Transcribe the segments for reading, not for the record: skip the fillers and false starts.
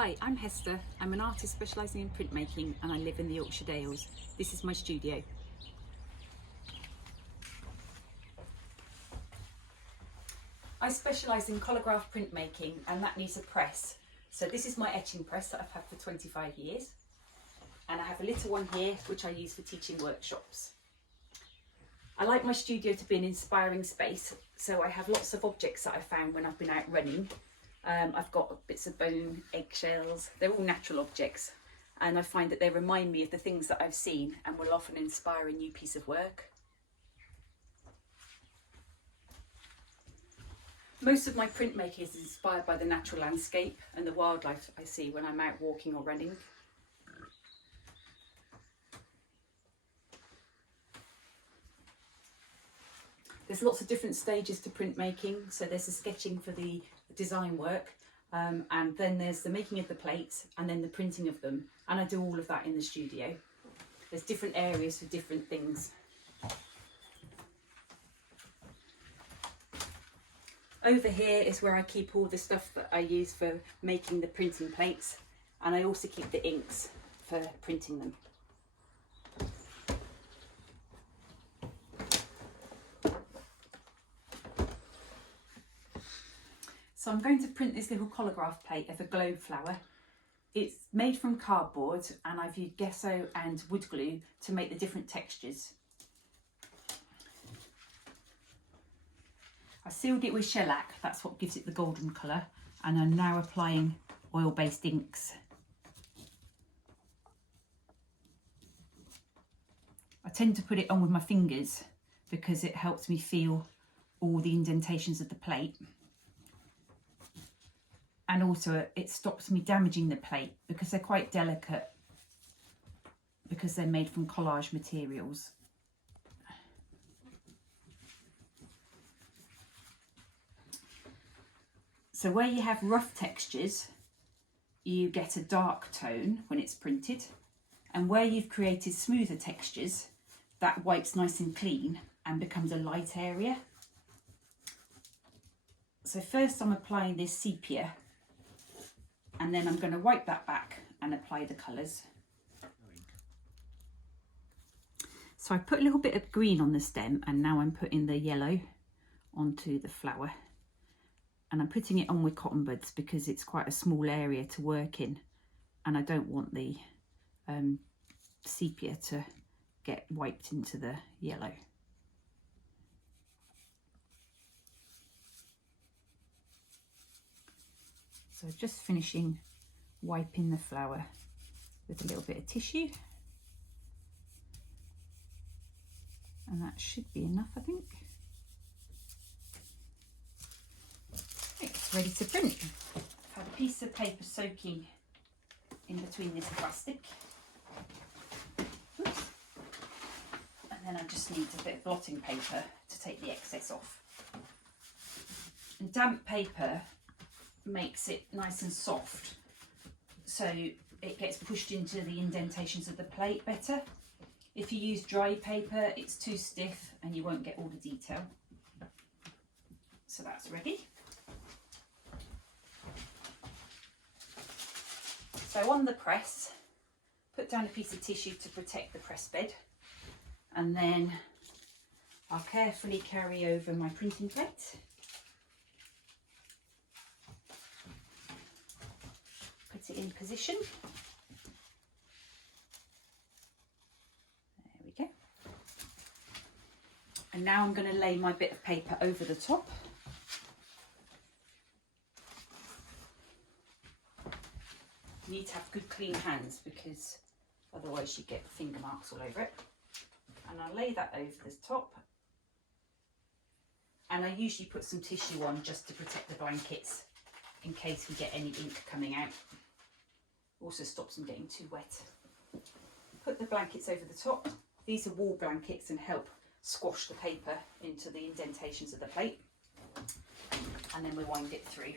Hi, I'm Hester. I'm an artist specialising in printmaking and I live in the Yorkshire Dales. This is my studio. I specialise in collagraph printmaking and that needs a press. So this is my etching press that I've had for 25 years. And I have a little one here which I use for teaching workshops. I like my studio to be an inspiring space, so I have lots of objects that I found when I've been out running. I've got bits of bone, eggshells, they're all natural objects, and I find that they remind me of the things that I've seen and will often inspire a new piece of work. Most of my printmaking is inspired by the natural landscape and the wildlife I see when I'm out walking or running. There's lots of different stages to printmaking. So there's the sketching for the design work, and then there's the making of the plates and then the printing of them. And I do all of that in the studio. There's different areas for different things. Over here is where I keep all the stuff that I use for making the printing plates, and I also keep the inks for printing them. So I'm going to print this little collagraph plate of a globe flower. It's made from cardboard and I've used gesso and wood glue to make the different textures. I sealed it with shellac, that's what gives it the golden colour, and I'm now applying oil-based inks. I tend to put it on with my fingers because it helps me feel all the indentations of the plate. And also it stops me damaging the plate because they're quite delicate because they're made from collage materials. So where you have rough textures, you get a dark tone when it's printed, and where you've created smoother textures, that wipes nice and clean and becomes a light area. So first I'm applying this sepia, and then I'm going to wipe that back and apply the colours. So I put a little bit of green on the stem, and now I'm putting the yellow onto the flower. And I'm putting it on with cotton buds because it's quite a small area to work in, and I don't want the sepia to get wiped into the yellow. So just finishing wiping the flower with a little bit of tissue, and that should be enough, I think. It's ready to print. I've had a piece of paper soaking in between this plastic. Oops. And then I just need a bit of blotting paper to take the excess off. And damp paper makes it nice and soft, so it gets pushed into the indentations of the plate better. If you use dry paper, it's too stiff and you won't get all the detail. So that's ready. So on the press, put down a piece of tissue to protect the press bed, and then I'll carefully carry over my printing plate. Put it in position. There we go. And now I'm going to lay my bit of paper over the top. You need to have good clean hands because otherwise you get finger marks all over it. And I lay that over the top. And I usually put some tissue on just to protect the blankets in case we get any ink coming out. Also stops them getting too wet. Put the blankets over the top. These are wool blankets and help squash the paper into the indentations of the plate. And then we wind it through.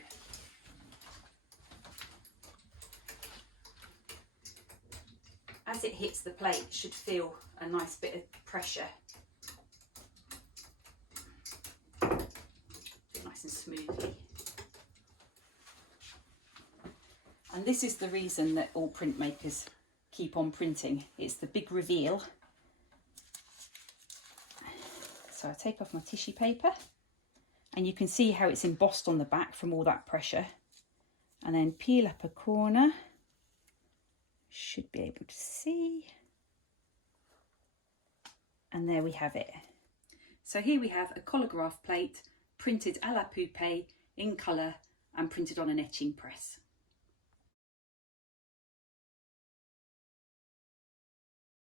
As it hits the plate, it should feel a nice bit of pressure. Nice and smoothly. And this is the reason that all printmakers keep on printing. It's the big reveal. So I take off my tissue paper, and you can see how it's embossed on the back from all that pressure. And then peel up a corner. Should be able to see. And there we have it. So here we have a collagraph plate printed a la poupée in colour and printed on an etching press.